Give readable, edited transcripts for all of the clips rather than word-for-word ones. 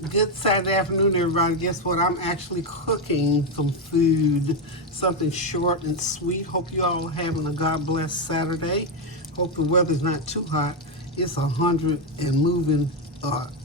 Good Saturday afternoon, everybody. Guess what? I'm actually cooking some food, something short and sweet. Hope you all having a God bless Saturday. Hope the weather's not too hot. It's 100 and moving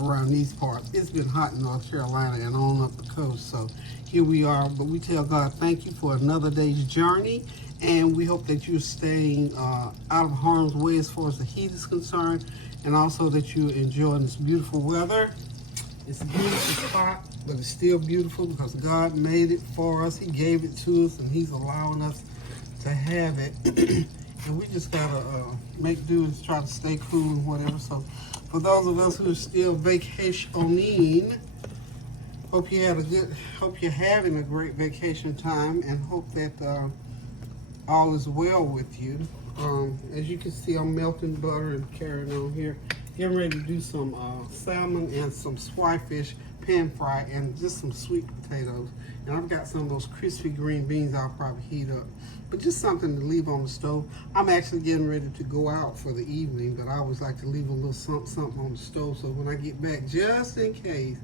around these parts. It's been hot in North Carolina and on up the coast. So here we are. But we tell God thank you for another day's journey. And we hope that you're staying out of harm's way as far as the heat is concerned. And also that you're enjoying this beautiful weather. It's beautiful, it's hot, but it's still beautiful because God made it for us. He gave it to us, and He's allowing us to have it. And we just gotta make do and try to stay cool and whatever. So, for those of us who are still vacationing, hope you're having a great vacation time, and hope that all is well with you. As you can see, I'm melting butter and carrying on here. Getting ready to do some salmon and some swai fish pan fry and just some sweet potatoes. And I've got some of those crispy green beans I'll probably heat up. But just something to leave on the stove. I'm actually getting ready to go out for the evening, but I always like to leave a little something on the stove so when I get back, just in case,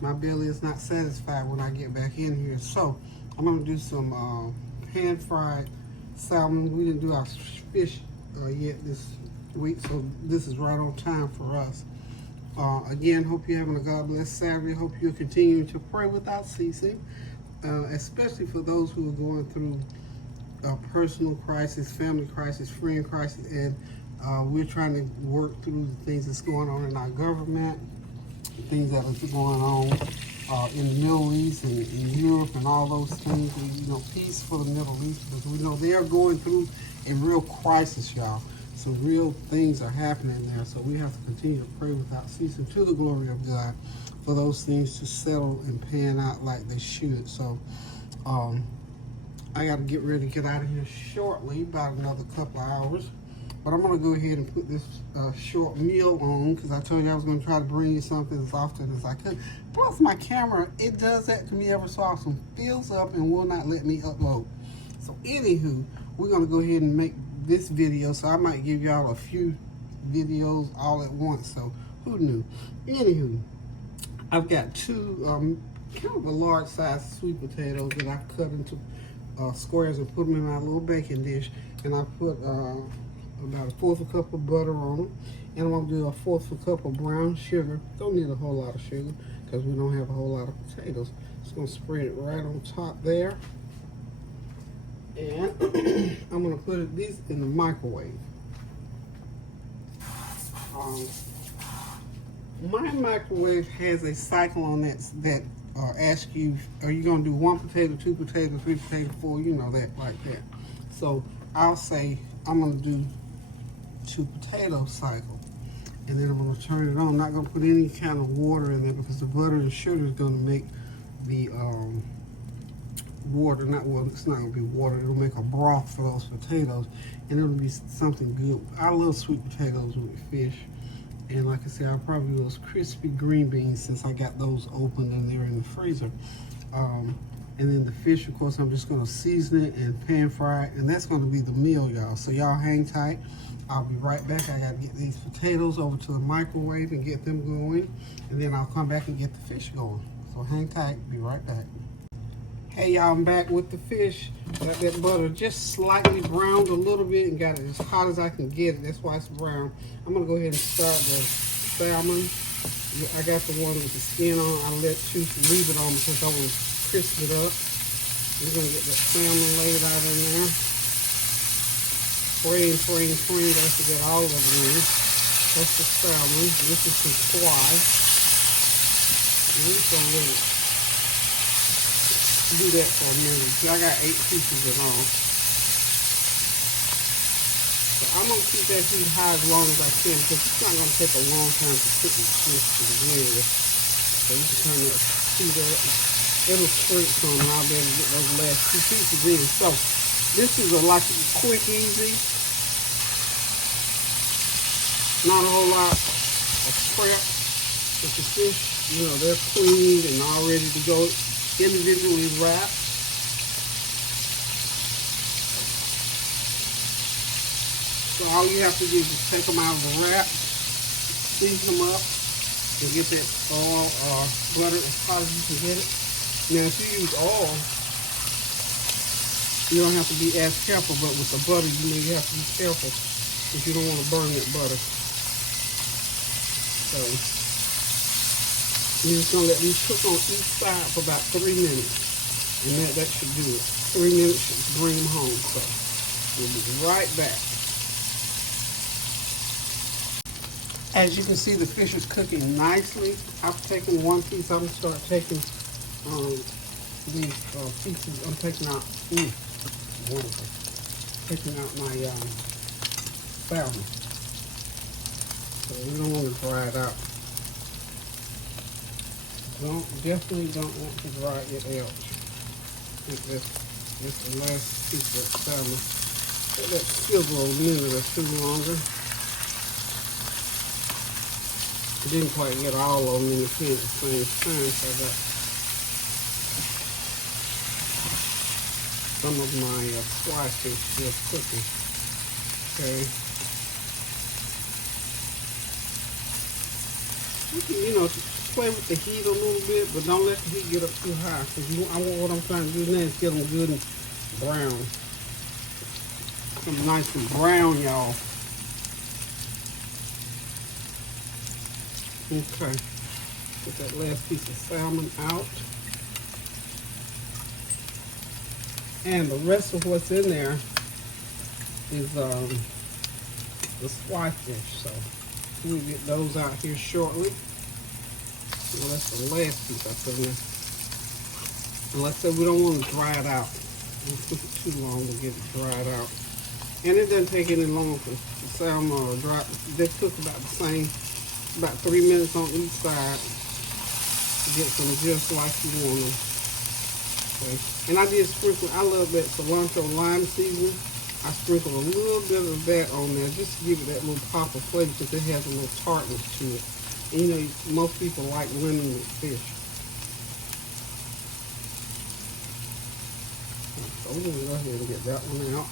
my belly is not satisfied when I get back in here. So I'm gonna do some pan fried salmon. We didn't do our fish yet this week, so this is right on time for us. Again, hope you're having a God bless Saturday. Hope you're continuing to pray without ceasing, especially for those who are going through personal crisis, family crisis, friend crisis, and we're trying to work through the things that's going on in our government, things that are going on in the Middle East and in Europe and all those things. And, peace for the Middle East, because we know they are going through a real crisis, y'all. Some real things are happening there, so we have to continue to pray without ceasing to the glory of God for those things to settle and pan out like they should. So I got to get ready to get out of here shortly, about another couple of hours. But I'm going to go ahead and put this short meal on, because I told you I was going to try to bring you something as often as I could. Plus my camera, it does that to me every so often, fills up and will not let me upload. So anywho, we're going to go ahead and make this video, so I might give y'all a few videos all at once, so who knew. Anywho, I've got two kind of a large size sweet potatoes that I've cut into squares and put them in my little baking dish, and I put about a fourth of a cup of butter on them, and I'm going to do a fourth of a cup of brown sugar. Don't need a whole lot of sugar because we don't have a whole lot of potatoes. Just going to spread it right on top there. And I'm going to put these in the microwave. My microwave has a cycle on that asks you, are you going to do 1 potato, 2 potatoes, 3 potatoes, 4, that, like that. So I'll say I'm going to do 2 potato cycle. And then I'm going to turn it on. I'm not going to put any kind of water in there because the butter and sugar is going to make the water, it's not going to be water, it'll make a broth for those potatoes, and it'll be something good. I love sweet potatoes with fish, and like I said, I'll probably do those crispy green beans since I got those opened and they're in the freezer. And then the fish, of course, I'm just going to season it and pan fry it, and that's going to be the meal, y'all. So y'all hang tight. I'll be right back. I got to get these potatoes over to the microwave and get them going, and then I'll come back and get the fish going. So hang tight. Be right back. Hey y'all, I'm back with the fish. Got that butter just slightly browned a little bit and got it as hot as I can get it. That's why it's brown. I'm gonna go ahead and start the salmon. I got the one with the skin on. I let Chooch leave it on because I want to crisp it up. We're gonna get the salmon laid out in there. Praying. Let's get all of it in. That's the salmon. This is some swai. And we're just gonna let it do that for a minute. I got 8 pieces of it on. So I'm going to keep that heat high as long as I can because it's not going to take a long time to cook this fish to begin with. So you can turn that heat up. It'll shrink some and I'll be able to get those last 2 pieces in. So this is a quick, easy, not a whole lot of prep with the fish. They're cleaned and all ready to go, individually wrapped. So all you have to do is just take them out of the wrap, season them up, and get that oil or butter as hot as you can get it. Now, if you use oil, you don't have to be as careful, but with the butter, you may have to be careful because you don't want to burn that butter. So, you're just going to let these cook on each side for about 3 minutes. And that should do it. 3 minutes should bring them home. So, we'll be right back. As you can see, the fish is cooking nicely. I've taken one piece. I'm going to start taking these pieces. I'm taking out, wonderful. Taking out my salmon. So we don't want to dry it out. Definitely don't want to dry it out. I think that's the last piece of salmon. Let that sizzle a minute or two longer. I didn't quite get all of them in the pan at the same time, so I got some of my Swai fish still cooking. Okay. You know, play with the heat a little bit, but don't let the heat get up too high. Because what I'm trying to do now is get them good and brown. Some nice and brown, y'all. Okay, get that last piece of salmon out. And the rest of what's in there is the Swai fish. So we'll get those out here shortly. Well, that's the last piece I put in there. And like I said, we don't want to dry it out. We took it too long to get it dried out. And it doesn't take any long for the salmon or dry. They cook about the same. About 3 minutes on each side to get them just like you want them. Okay. And I did sprinkle, I love that cilantro lime seasoning. I sprinkled a little bit of that on there just to give it that little pop of flavor because it has a little tartness to it. And you know, most people like lemon with fish. So we're going to go ahead and get that one out.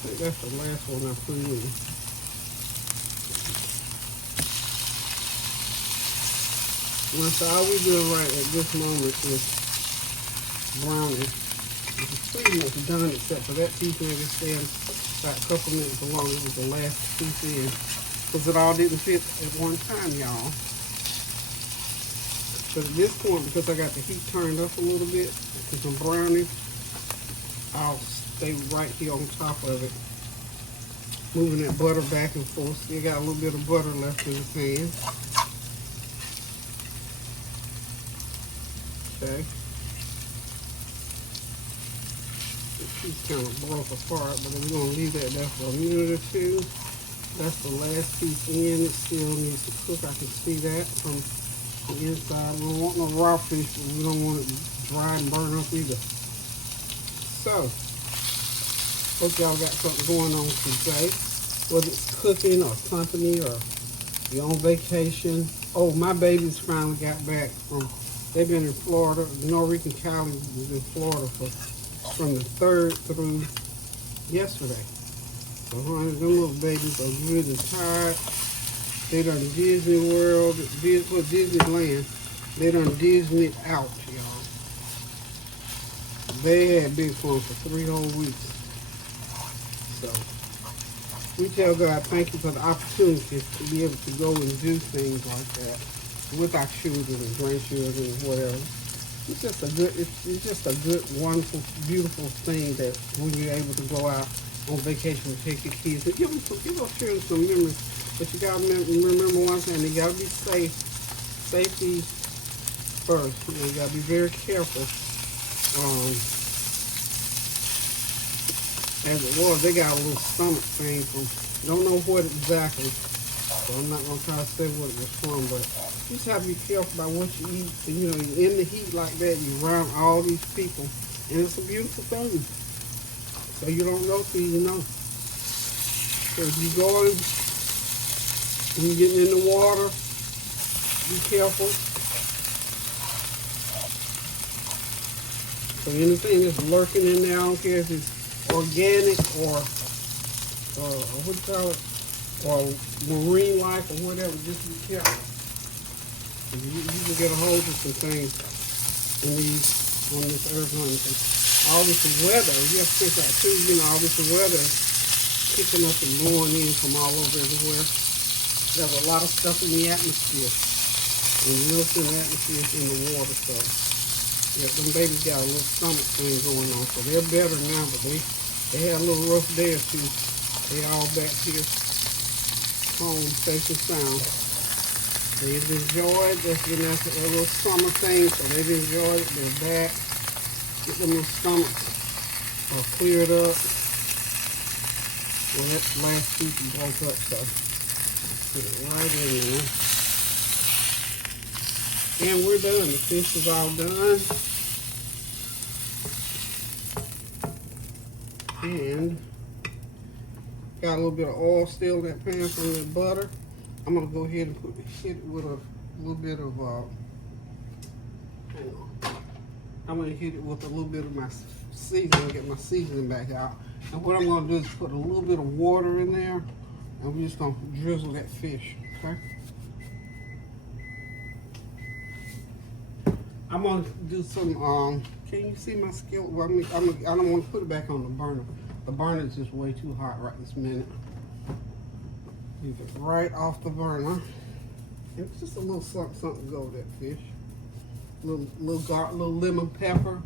I think that's the last one I put in. Now, so all we're doing right at this moment is browning. It's pretty much done except for that piece there that stands about a couple minutes along. It was the last piece in. Because it all didn't fit at one time, y'all. But at this point, because I got the heat turned up a little bit, because I'm browning, I'll stay right here on top of it, moving that butter back and forth. Still got a little bit of butter left in the pan. Okay. The piece kind of broke apart, but we're going to leave that there for a minute or two. That's the last piece in. It still needs to cook. I can see that from the inside. We don't want no raw fish, but we don't want it dry and burn up either. So, hope y'all got something going on today, whether it's cooking or company or you're on vacation. Oh, my babies finally got back they've been in Florida. Norrican County was in Florida from the 3rd through yesterday. So, honey, them little babies are good and tired. They done Disney World, Disneyland. They done Disney out, y'all. They had big fun for 3 whole weeks. So, we tell God thank you for the opportunity to be able to go and do things like that with our children and grandchildren and whatever. It's just a good, wonderful, beautiful thing that when you're able to go out on vacation and take your kids and give those children some memories. But you gotta remember one thing: they gotta be safe. Safety first. You gotta be very careful. As it was, they got a little stomach thing from, don't know what exactly, so I'm not going to try to say what it was from, but you just have to be careful about what you eat. And, you know, you're in the heat like that, you're around all these people, and it's a beautiful thing. So you don't know till you know. So if you're going, when you're getting in the water, be careful. So anything that's lurking in there, I don't care if it's organic or what do you call it? or marine life or whatever, just be careful. You can get a hold of some things in these, on this earth hunting. All this weather, you have to think that too, you know, all this weather kicking up and blowing in from all over everywhere. There's a lot of stuff in the atmosphere. And you know it's in the atmosphere, it's in the water, so yeah, them babies got a little stomach thing going on, so they're better now, but they had a little rough day or two. They all back here home, safe and sound. They've enjoyed this, you know, a little summer thing, so they've enjoyed it. They're back. Get them little stomachs cleared up. Well, that last tooth broke up, so put it right in there. And we're done. The fish is all done. And got a little bit of oil still in that pan from the butter. I'm gonna go ahead and hit it with a little bit of hang on. I'm gonna hit it with a little bit of my seasoning, get my seasoning back out. And what I'm gonna do is put a little bit of water in there, and we're just gonna drizzle that fish, okay? I'm gonna do some, can you see my skillet? Well, I don't want to put it back on the burner. The burner is just way too hot right this minute. Leave it right off the burner. And it's just a little something to go with that fish. Little lemon pepper.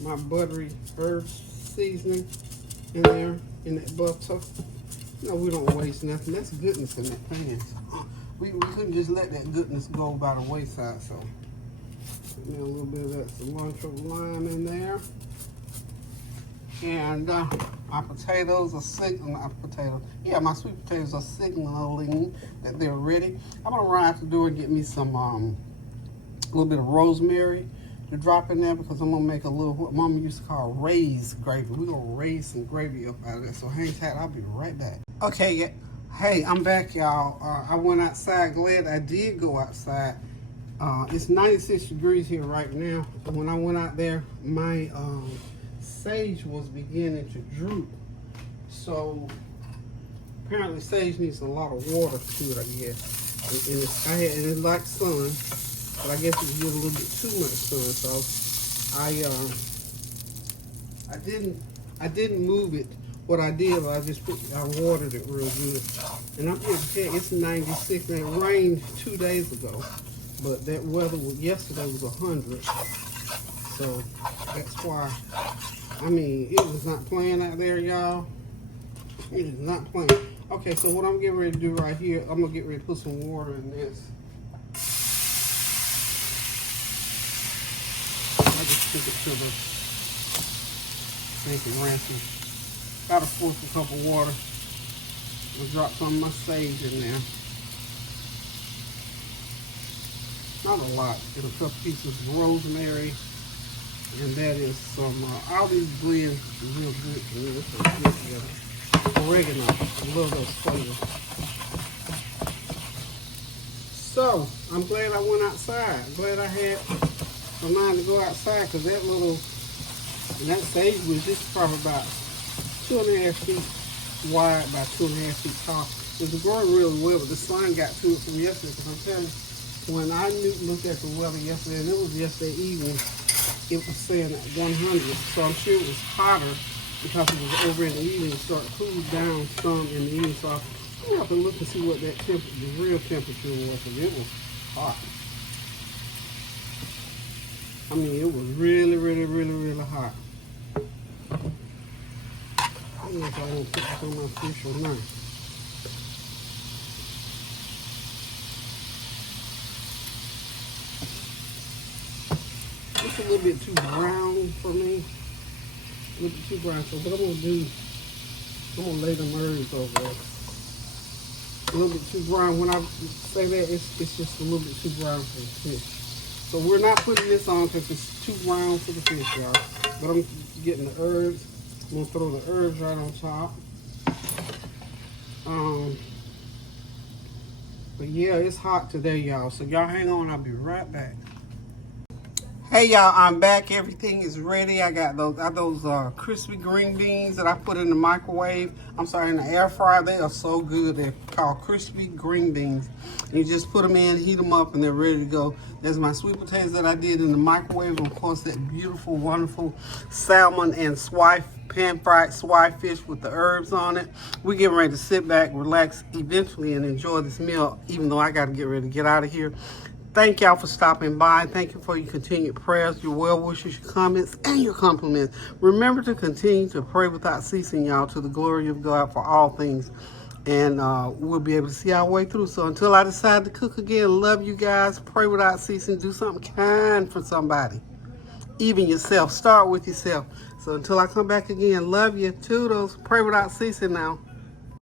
My buttery herb seasoning in there, in that butter. No, we don't waste nothing. That's goodness in that pan. We couldn't just let that goodness go by the wayside, so put a little bit of that cilantro lime in there. And my potatoes are my sweet potatoes are signaling that they're ready. I'm gonna run out the door and get me some a little bit of rosemary to drop in there, because I'm gonna make a little, what Mama used to call raised gravy. We're gonna raise some gravy up out of that, so hang tight, I'll be right back. Okay, yeah. Hey, I'm back, y'all. I went outside. Glad I did go outside. It's 96 degrees here right now. When I went out there, my sage was beginning to droop. So apparently sage needs a lot of water to it, I guess. And it's like sun, but I guess it's getting a little bit too much sun. So I didn't move it. What I did was I watered it real good. And I'm here to tell you, it's 96, and it rained 2 days ago. But that weather yesterday was 100. So that's why, I mean, it was not playing out there, y'all. It is not playing. Okay, so what I'm getting ready to do right here, I'm gonna get ready to put some water in this. I just took it to the sink and ran some. Got a fourth a cup of water. I'm gonna drop some of my sage in there. Not a lot. Get a couple pieces of rosemary, and that is some. All these blend real good to me. It's so good together. Oregano. I love those flavors. So I'm glad I went outside. I'm glad I had the mind to go outside, because that sage was just probably about 2.5 feet wide by 2.5 feet tall. It was growing really well, but the sun got to it from yesterday. Because I'm telling you, when I looked at the weather yesterday, and it was yesterday evening, it was saying at 100. So I'm sure it was hotter because it was over in the evening. It started cooling down some in the evening. So I'm gonna have to look and see what that the real temperature was, and it was hot. I mean, it was really, really, really, really hot. I don't know if I want to put this on my fish or not. It's a little bit too brown for me. A little bit too brown. So what I'm gonna lay them herbs over it. A little bit too brown. When I say that, it's just a little bit too brown for the fish. So we're not putting this on because it's too brown for the fish, y'all. But I'm getting the herbs. I'm gonna throw the herbs right on top. But yeah, it's hot today, y'all. So y'all hang on, I'll be right back. Hey y'all, I'm back. Everything is ready. I got those crispy green beans that I put in the microwave. I'm sorry, in the air fryer. They are so good. They're called crispy green beans. You just put them in, heat them up, and they're ready to go. There's my sweet potatoes that I did in the microwave. And of course, that beautiful, wonderful salmon and swai, pan-fried swai fish with the herbs on it. We're getting ready to sit back, relax, eventually, and enjoy this meal, even though I got to get ready to get out of here. Thank y'all for stopping by. Thank you for your continued prayers, your well wishes, your comments, and your compliments. Remember to continue to pray without ceasing, y'all, to the glory of God for all things. And we'll be able to see our way through. So until I decide to cook again, love you guys. Pray without ceasing. Do something kind for somebody. Even yourself. Start with yourself. So until I come back again, love you. Toodles. Pray without ceasing now.